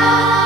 God.